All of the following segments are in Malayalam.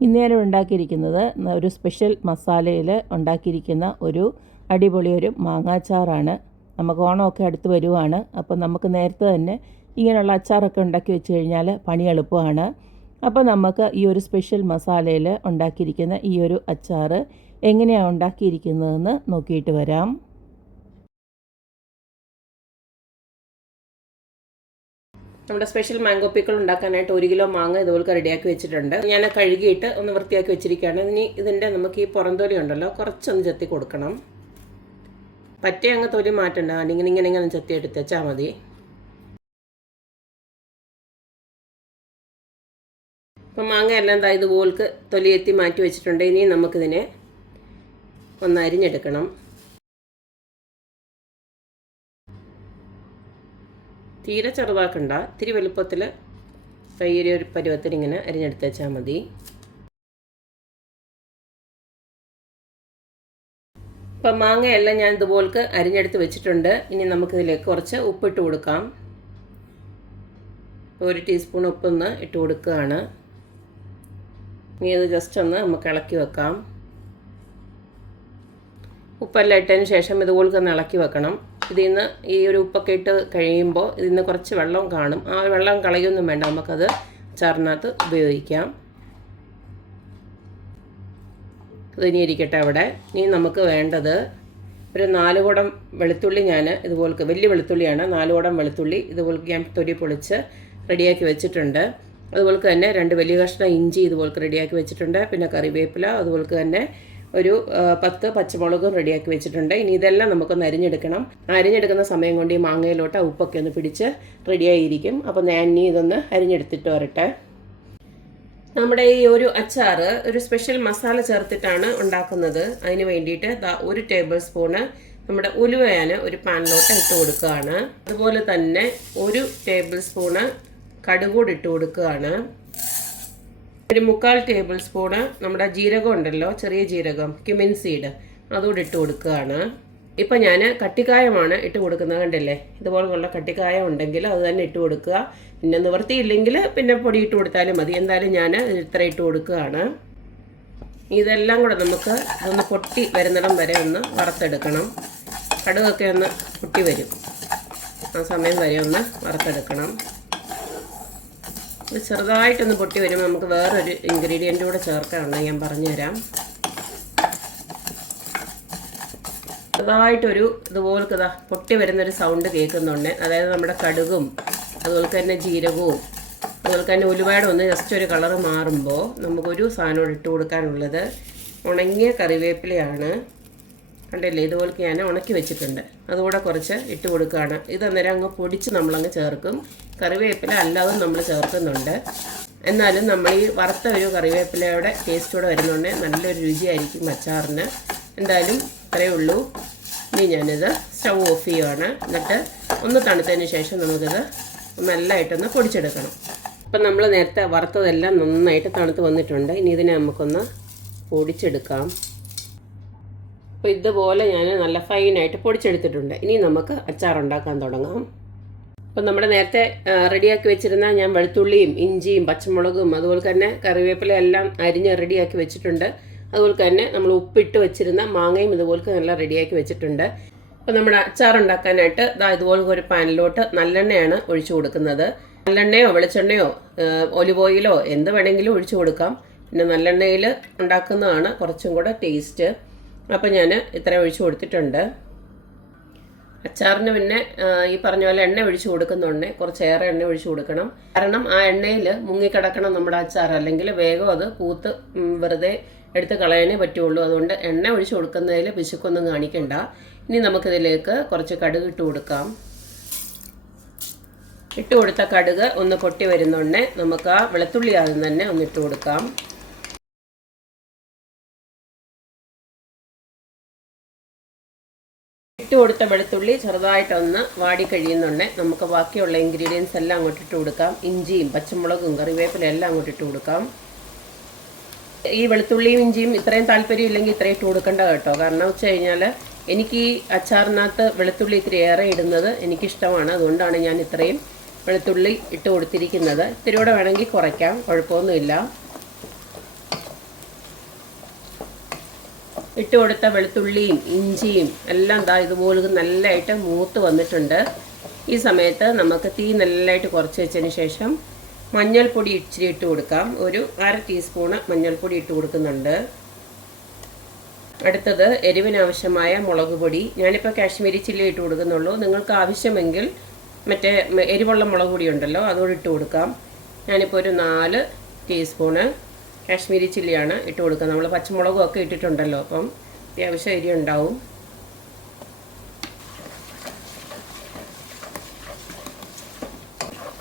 ഇന്ന് ഞാൻ ഉണ്ടാക്കിയിരിക്കുന്നത് ഒരു സ്പെഷ്യൽ മസാലയിൽ ഉണ്ടാക്കിയിരിക്കുന്ന ഒരു അടിപൊളി ഒരു മാങ്ങാച്ചാറാണ്. നമുക്ക് ഓണമൊക്കെ അടുത്ത് വരുവാണ്. അപ്പോൾ നമുക്ക് നേരത്തെ തന്നെ ഇങ്ങനെയുള്ള അച്ചാറൊക്കെ ഉണ്ടാക്കി വെച്ച് കഴിഞ്ഞാൽ പണി എളുപ്പമാണ്. അപ്പോൾ നമുക്ക് ഈ ഒരു സ്പെഷ്യൽ മസാലയിൽ ഉണ്ടാക്കിയിരിക്കുന്ന ഈ ഒരു അച്ചാർ എങ്ങനെയാണ് ഉണ്ടാക്കിയിരിക്കുന്നതെന്ന് നോക്കിയിട്ട് വരാം. നമ്മുടെ സ്പെഷ്യൽ മാംഗോ പിക്കിൾ ഉണ്ടാക്കാനായിട്ട് ഒരു കിലോ മാങ്ങ ഇതുപോലെ റെഡിയാക്കി വെച്ചിട്ടുണ്ട്. ഞാൻ കഴുകിയിട്ട് ഒന്ന് വൃത്തിയാക്കി വെച്ചിരിക്കുകയാണ്. ഇനി ഇതിന്റെ നമുക്ക് ഈ പുറന്തോലി ഉണ്ടല്ലോ കുറച്ചൊന്ന് ചെത്തി കൊടുക്കണം. പറ്റേ അങ്ങ് തൊലി മാറ്റണ്ട. ഇങ്ങനെ ഇങ്ങനെ ഇങ്ങനെ ചെത്തി എടുത്ത് വെച്ചാൽ മതി. അപ്പം മാങ്ങ എല്ലാം ഇതുപോലെ തൊലി എത്തി മാറ്റി വെച്ചിട്ടുണ്ട്. ഇനി നമുക്കിതിനെ ഒന്ന് അരിഞ്ഞെടുക്കണം. തീരെ ചെറുതാക്കണ്ട. ഇത്തിരി വലുപ്പത്തിൽ കയ്യൊരു ഒരു പരുവത്തിൽ ഇങ്ങനെ അരിഞ്ഞെടുത്ത് വെച്ചാൽ മതി. ഇപ്പം മാങ്ങയെല്ലാം ഞാൻ ഇതുപോലക്ക് അരിഞ്ഞെടുത്ത് വെച്ചിട്ടുണ്ട്. ഇനി നമുക്കിതിലേക്ക് കുറച്ച് ഉപ്പിട്ട് കൊടുക്കാം. ഒരു ടീസ്പൂൺ ഉപ്പൊന്ന് ഇട്ട് കൊടുക്കുകയാണ്. ഇനി അത് ജസ്റ്റ് ഒന്ന് നമുക്ക് ഇളക്കി വെക്കാം. ഉപ്പെല്ലാം ഇട്ടതിന് ശേഷം ഇതുപോലൊക്കെ ഒന്ന് ഇളക്കി വെക്കണം. ഇതിൽ നിന്ന് ഈ ഒരു ഉപ്പൊക്കെ ഇട്ട് കഴിയുമ്പോൾ ഇതിൽ നിന്ന് കുറച്ച് വെള്ളം കാണും. ആ വെള്ളം കളയൊന്നും വേണ്ട. നമുക്കത് അച്ചാറിനകത്ത് ഉപയോഗിക്കാം. ഇതിനി ഇരിക്കട്ടെ അവിടെ. ഇനി നമുക്ക് വേണ്ടത് ഒരു നാല് കുടം വെളുത്തുള്ളി ഞാൻ ഇതുപോലെ വലിയ വെളുത്തുള്ളിയാണ്. നാല് കുടം വെളുത്തുള്ളി ഇതുപോലെ ഞാൻ തൊലി പൊളിച്ച് റെഡിയാക്കി വെച്ചിട്ടുണ്ട്. അതുപോലെ തന്നെ രണ്ട് വലിയ കഷ്ണം ഇഞ്ചി ഇതുപോലെ റെഡിയാക്കി വെച്ചിട്ടുണ്ട്. പിന്നെ കറിവേപ്പില അതുപോലെ തന്നെ ഒരു പത്ത് പച്ചമുളകും റെഡിയാക്കി വെച്ചിട്ടുണ്ട്. ഇനി ഇതെല്ലാം നമുക്കൊന്ന് അരിഞ്ഞെടുക്കണം. അരിഞ്ഞെടുക്കുന്ന സമയം കൊണ്ട് ഈ മാങ്ങയിലോട്ട് ഉപ്പൊക്കെ ഒന്ന് പിടിച്ച് റെഡിയായിരിക്കും. അപ്പോൾ ഞാൻ ഇനി ഇതൊന്ന് അരിഞ്ഞെടുത്തിട്ട് വരട്ടെ. നമ്മുടെ ഈ ഒരു അച്ചാർ ഒരു സ്പെഷ്യൽ മസാല ചേർത്തിട്ടാണ് ഉണ്ടാക്കുന്നത്. അതിന് വേണ്ടിയിട്ട് ഒരു ടേബിൾ സ്പൂണ് നമ്മുടെ ഉലുവയാണ് ഒരു പാനിലോട്ട് ഇട്ട് കൊടുക്കുകയാണ്. അതുപോലെ തന്നെ ഒരു ടേബിൾ സ്പൂണ് കടുകൂട് ഇട്ട് കൊടുക്കുകയാണ്. ഒരു മുക്കാൽ ടേബിൾ സ്പൂണ് നമ്മുടെ ജീരകം ഉണ്ടല്ലോ ചെറിയ ജീരകം ക്യുമിൻ സീഡ്. അതുകൂടി ഇട്ട് കൊടുക്കുകയാണ്. ഇപ്പം ഞാൻ കട്ടിക്കായമാണ് ഇട്ട് കൊടുക്കുന്നത് കണ്ടില്ലേ? ഇതുപോലുള്ള കട്ടിക്കായം ഉണ്ടെങ്കിൽ അത് തന്നെ ഇട്ട് കൊടുക്കുക. പിന്നെ നിവർത്തിയില്ലെങ്കിൽ പിന്നെ പൊടി ഇട്ട് കൊടുത്താലും മതി. എന്തായാലും ഞാൻ ഇത്ര ഇട്ട് കൊടുക്കുകയാണ്. ഇതെല്ലാം കൂടെ നമുക്ക് ഒന്ന് പൊട്ടി വരുന്നിടം വരെ ഒന്ന് വറുത്തെടുക്കണം. കടുകൊക്കെ ഒന്ന് പൊട്ടി വരും. ആ സമയം വരെ ഒന്ന് വറുത്തെടുക്കണം. ഇത് ചെറുതായിട്ടൊന്ന് പൊട്ടി വരുമ്പോൾ നമുക്ക് വേറൊരു ഇൻഗ്രീഡിയന്റ് കൂടെ ചേർക്കാനുണ്ട്. ഞാൻ പറഞ്ഞുതരാം. ചെറുതായിട്ടൊരു ഇതുപോലത്തെ ഇതാ പൊട്ടി വരുന്നൊരു സൗണ്ട് കേൾക്കുന്നുണ്ട്. അതായത് നമ്മുടെ കടുകും അതുപോലെ തന്നെ ജീരകവും അതുപോലെ തന്നെ ഉലുവയുടെ ഒന്ന് ജസ്റ്റ് ഒരു കളറ് മാറുമ്പോൾ നമുക്കൊരു സാധനം ഇട്ട് കൊടുക്കാനുള്ളത് ഉണങ്ങിയ കറിവേപ്പിലയാണ്. കണ്ടില്ലേ? ഇതുപോലെ ഞാൻ ഉണക്കി വെച്ചിട്ടുണ്ട്. അതുകൂടെ കുറച്ച് ഇട്ട് കൊടുക്കുകയാണ്. ഇത് അന്നേരം അങ്ങ് പൊടിച്ച് നമ്മളങ്ങ് ചേർക്കും. കറിവേപ്പില അല്ലാതെ നമ്മൾ ചേർക്കുന്നുണ്ട്. എന്നാലും നമ്മൾ ഈ വറുത്ത ഒരു കറിവേപ്പിലയുടെ ടേസ്റ്റ് കൂടെ വരുന്നുണ്ട് നല്ലൊരു രുചിയായിരിക്കും അച്ചാറിന്. എന്തായാലും ഇത്രയേ ഉള്ളൂ. ഇനി ഞാനിത് സ്റ്റവ് ഓഫ് ചെയ്യുവാണ്. എന്നിട്ട് ഒന്ന് തണുത്തതിന് ശേഷം നമുക്കിത് നല്ലതായിട്ടൊന്ന് പൊടിച്ചെടുക്കണം. ഇപ്പം നമ്മൾ നേരത്തെ വറുത്തതെല്ലാം നന്നായിട്ട് തണുത്ത് വന്നിട്ടുണ്ട്. ഇനി ഇതിനെ നമുക്കൊന്ന് പൊടിച്ചെടുക്കാം. അപ്പോൾ ഇതുപോലെ ഞാൻ നല്ല ഫൈനായിട്ട് പൊടിച്ചെടുത്തിട്ടുണ്ട്. ഇനി നമുക്ക് അച്ചാർ ഉണ്ടാക്കാൻ തുടങ്ങാം. അപ്പോൾ നമ്മുടെ നേരത്തെ റെഡിയാക്കി വെച്ചിരുന്ന ഞാൻ വെളുത്തുള്ളിയും ഇഞ്ചിയും പച്ചമുളകും അതുപോലെ തന്നെ കറിവേപ്പില എല്ലാം അരിഞ്ഞ് റെഡിയാക്കി വെച്ചിട്ടുണ്ട്. അതുപോലെ തന്നെ നമ്മൾ ഉപ്പിട്ട് വെച്ചിരുന്ന മാങ്ങയും ഇതുപോലെ നല്ല റെഡിയാക്കി വെച്ചിട്ടുണ്ട്. അപ്പോൾ നമ്മുടെ അച്ചാർ ഉണ്ടാക്കാനായിട്ട് ഇതാ ഇതുപോലെ ഒരു പാനിലോട്ട് നല്ലെണ്ണയാണ് ഒഴിച്ചു കൊടുക്കുന്നത്. നല്ലെണ്ണയോ വെളിച്ചെണ്ണയോ ഒലിവ് ഓയിലോ എന്ത് വേണമെങ്കിലും ഒഴിച്ചു കൊടുക്കാം. പിന്നെ നല്ലെണ്ണയിൽ ഉണ്ടാക്കുന്നതാണ് കുറച്ചും കൂടെ ടേസ്റ്റ് അപ്പോൾ ഞാൻ ഇത്ര ഒഴിച്ചു കൊടുത്തിട്ടുണ്ട്. അച്ചാറിന് പിന്നെ ഈ പറഞ്ഞ പോലെ എണ്ണ ഒഴിച്ച് കൊടുക്കുന്നുണ്ട്. കുറച്ചേറെ എണ്ണ ഒഴിച്ച് കൊടുക്കണം. കാരണം ആ എണ്ണയിൽ മുങ്ങിക്കിടക്കണം നമ്മുടെ അച്ചാർ അല്ലെങ്കിൽ വേഗം അത് പൂത്ത് വെറുതെ എടുത്ത് കളയാനേ പറ്റുള്ളൂ. അതുകൊണ്ട് എണ്ണ ഒഴിച്ച് കൊടുക്കുന്നതിൽ പിശുക്കൊന്നും കാണിക്കണ്ട. ഇനി നമുക്കിതിലേക്ക് കുറച്ച് കടുക് ഇട്ട് കൊടുക്കാം. ഇട്ട് കൊടുത്ത കടുക് ഒന്ന് പൊട്ടി വരുന്നുണ്ട്. നമുക്ക് ആ വെളുത്തുള്ളി ആദ്യം തന്നെ ഒന്ന് ഇട്ട് കൊടുക്കാം. ഇട്ട് കൊടുത്ത വെളുത്തുള്ളി ചെറുതായിട്ടൊന്ന് വാടി കഴിയുന്നുണ്ട്. നമുക്ക് ബാക്കിയുള്ള ഇൻഗ്രീഡിയൻസ് എല്ലാം അങ്ങോട്ട് ഇട്ട് കൊടുക്കാം. ഇഞ്ചിയും പച്ചമുളകും കറിവേപ്പിലും എല്ലാം അങ്ങോട്ട് ഇട്ട് കൊടുക്കാം. ഈ വെളുത്തുള്ളിയും ഇഞ്ചിയും ഇത്രയും താല്പര്യം ഇല്ലെങ്കിൽ ഇത്രയും ഇട്ട് കൊടുക്കേണ്ട കേട്ടോ. കാരണം വെച്ച് കഴിഞ്ഞാൽ എനിക്ക് ഈ അച്ചാറിനകത്ത് വെളുത്തുള്ളി ഇത്തിരി ഏറെ ഇടുന്നത് എനിക്കിഷ്ടമാണ്. അതുകൊണ്ടാണ് ഞാൻ ഇത്രയും വെളുത്തുള്ളി ഇട്ട് കൊടുത്തിരിക്കുന്നത്. ഇത്തിരി കൂടെ വേണമെങ്കിൽ കുറയ്ക്കാം. കുഴപ്പമൊന്നുമില്ല. ഇട്ട് കൊടുത്ത വെളുത്തുള്ളിയും ഇഞ്ചിയും എല്ലാം ദാ ഇതുപോലെ നല്ലതായിട്ട് മൂത്ത് വന്നിട്ടുണ്ട്. ഈ സമയത്ത് നമുക്ക് തീ നല്ലതായിട്ട് കുറച്ച് വെച്ചതിന് ശേഷം മഞ്ഞൾപ്പൊടി ഇച്ചിരി ഇട്ട് കൊടുക്കാം. ഒരു അര ടീസ്പൂണ് മഞ്ഞൾപ്പൊടി ഇട്ട് കൊടുക്കുന്നുണ്ട്. അടുത്തത് എരിവിനാവശ്യമായ മുളക് പൊടി. ഞാനിപ്പോൾ കാശ്മീരി ചില്ലി ഇട്ട് കൊടുക്കുന്നുള്ളൂ. നിങ്ങൾക്ക് ആവശ്യമെങ്കിൽ മറ്റേ എരിവുള്ള മുളക് പൊടി ഉണ്ടല്ലോ അതുകൂടി ഇട്ട് കൊടുക്കാം. ഞാനിപ്പോൾ ഒരു നാല് ടീസ്പൂണ് കാശ്മീരി ചില്ലിയാണ് ഇട്ട് കൊടുക്കുക നമ്മൾ പച്ചമുളകും ഒക്കെ ഇട്ടിട്ടുണ്ടല്ലോ അപ്പം അത്യാവശ്യം എരി ഉണ്ടാവും.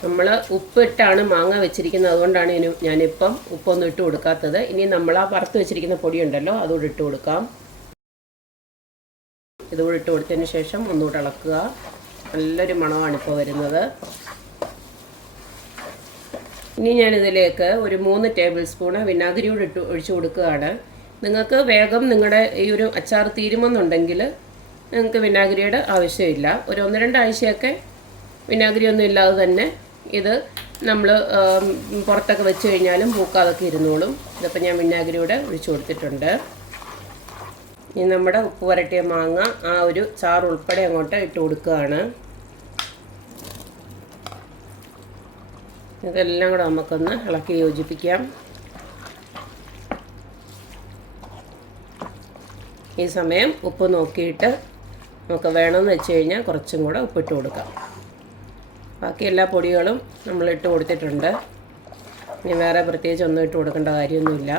നമ്മൾ ഉപ്പിട്ടാണ് മാങ്ങ വെച്ചിരിക്കുന്നത്. അതുകൊണ്ടാണ് ഇനി ഞാനിപ്പം ഉപ്പൊന്നും ഇട്ട് കൊടുക്കാത്തത്. ഇനി നമ്മൾ ആ വറുത്ത് വെച്ചിരിക്കുന്ന പൊടി ഉണ്ടല്ലോ അതുകൂടി ഇട്ട് കൊടുക്കാം. ഇതുകൂടി ഇട്ട് കൊടുത്തതിന് ശേഷം ഒന്നുകൂടെ ഇളക്കുക. നല്ലൊരു മണമാണ് ഇപ്പോൾ വരുന്നത്. ഇനി ഞാനിതിലേക്ക് ഒരു മൂന്ന് ടേബിൾ സ്പൂണ് വിനാഗിരിയോട് ഇട്ട് ഒഴിച്ചു കൊടുക്കുകയാണ്. നിങ്ങൾക്ക് വേഗം നിങ്ങളുടെ ഈ ഒരു അച്ചാർ തീരുമെന്നുണ്ടെങ്കിൽ നിങ്ങൾക്ക് വിനാഗിരിയുടെ ആവശ്യമില്ല. ഒരു ഒന്ന് രണ്ടാഴ്ചയൊക്കെ വിനാഗിരി ഒന്നും ഇല്ലാതെ തന്നെ ഇത് നമ്മൾ പുറത്തൊക്കെ വെച്ച് കഴിഞ്ഞാലും പൂക്കാതൊക്കെ ഇരുന്നോളും. ഇതിപ്പോൾ ഞാൻ വിനാഗിരിയുടെ ഒഴിച്ചു കൊടുത്തിട്ടുണ്ട്. ഇനി നമ്മുടെ ഉപ്പ് വരട്ടിയ മാങ്ങ ആ ഒരു ചാറ് ഉൾപ്പെടെ അങ്ങോട്ട് ഇട്ട് കൊടുക്കുകയാണ്. ഇതെല്ലാം കൂടെ നമുക്കൊന്ന് ഇളക്കി യോജിപ്പിക്കാം. ഈ സമയം ഉപ്പ് നോക്കിയിട്ട് നമുക്ക് വേണമെന്ന് വെച്ച് കഴിഞ്ഞാൽ കുറച്ചും കൂടെ ഉപ്പിട്ട് കൊടുക്കാം. ബാക്കി എല്ലാ പൊടികളും നമ്മൾ ഇട്ട് കൊടുത്തിട്ടുണ്ട്. ഇനി വേറെ പ്രത്യേകിച്ച് ഒന്നും ഇട്ട് കൊടുക്കേണ്ട കാര്യമൊന്നുമില്ല.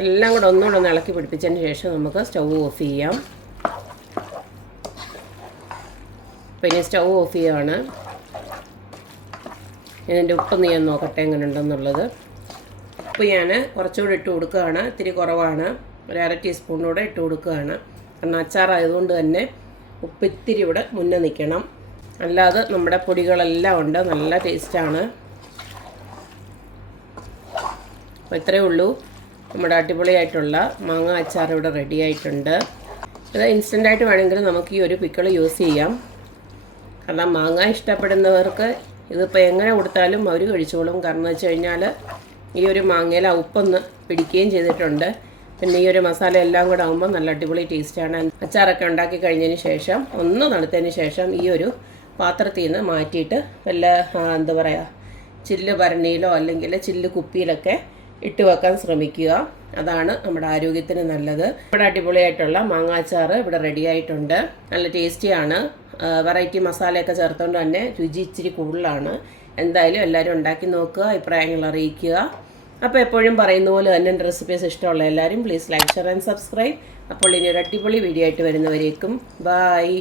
എല്ലാം കൂടെ ഒന്നുകൂടെ ഒന്ന് ഇളക്കി പിടിപ്പിച്ചതിന് ശേഷം നമുക്ക് സ്റ്റൗ ഓഫ് ചെയ്യാം. പിന്നെ സ്റ്റൗ ഓഫ് ചെയ്യുകയാണ് ഇതിന്റെ ഉപ്പ് ഞാൻ നോക്കട്ടെ എങ്ങനെ ഉണ്ടെന്നുള്ളത് ഉപ്പ് ഞാൻ കുറച്ചുകൂടി ഇട്ട് കൊടുക്കുകയാണ്. ഇത്തിരി കുറവാണ്. ഒരു അര ടീസ്പൂണിലൂടെ ഇട്ട് കൊടുക്കുകയാണ്. കാരണം അച്ചാറായതുകൊണ്ട് തന്നെ ഉപ്പ് ഇത്തിരി ഇവിടെ മുന്നേ നിൽക്കണം. അല്ലാതെ നമ്മുടെ പൊടികളെല്ലാം ഉണ്ട്. നല്ല ടേസ്റ്റാണ്. അപ്പോൾ ഇത്രയേ ഉള്ളൂ. നമ്മുടെ അടിപൊളിയായിട്ടുള്ള മാങ്ങ അച്ചാർ ഇവിടെ റെഡി ആയിട്ടുണ്ട്. ഇത് ഇൻസ്റ്റന്റായിട്ട് വേണമെങ്കിൽ നമുക്ക് ഈ ഒരു പിക്കിൾ യൂസ് ചെയ്യാം. കാരണം മാങ്ങ ഇഷ്ടപ്പെടുന്നവർക്ക് ഇതിപ്പോൾ എങ്ങനെ കൊടുത്താലും അവർ കഴിച്ചോളും. കാരണം എന്ന് വെച്ച് കഴിഞ്ഞാൽ ഈ ഒരു മാങ്ങയിൽ ഉപ്പൊന്ന് പിടിക്കുകയും ചെയ്തിട്ടുണ്ട്. പിന്നെ ഈ ഒരു മസാല എല്ലാം കൂടെ ആകുമ്പോൾ നല്ല അടിപൊളി ടേസ്റ്റാണ് അച്ചാറൊക്കെ ഉണ്ടാക്കി കഴിഞ്ഞതിന് ശേഷം ഒന്ന് തണുത്തതിന് ശേഷം ഈ ഒരു പാത്രത്തിൽ നിന്ന് മാറ്റിയിട്ട് വല്ല എന്താ പറയുക ചില്ല് ഭരണിയിലോ അല്ലെങ്കിൽ ചില്ല് കുപ്പിയിലൊക്കെ ഇട്ട് വെക്കാൻ ശ്രമിക്കുക. അതാണ് നമ്മുടെ ആരോഗ്യത്തിന് നല്ലത്. ഇവിടെ അടിപൊളിയായിട്ടുള്ള മാങ്ങാച്ചാറ് ഇവിടെ റെഡിയായിട്ടുണ്ട് നല്ല ടേസ്റ്റിയാണ് വെറൈറ്റി മസാലയൊക്കെ ചേർത്തുകൊണ്ട് തന്നെ രുചി ഇച്ചിരി കൂടുതലാണ്. എന്തായാലും എല്ലാവരും ഉണ്ടാക്കി നോക്കുക അഭിപ്രായങ്ങൾ അറിയിക്കുക. അപ്പോൾ എപ്പോഴും പറയുന്ന പോലെ തന്നെ എന്റെ റെസിപ്പീസ് ഇഷ്ടമുള്ള എല്ലാവരും please like share and subscribe അപ്പോൾ ഇനി ഒരു അടിപൊളി വീഡിയോ ആയിട്ട് വരുന്നവരേക്കും. ബായ്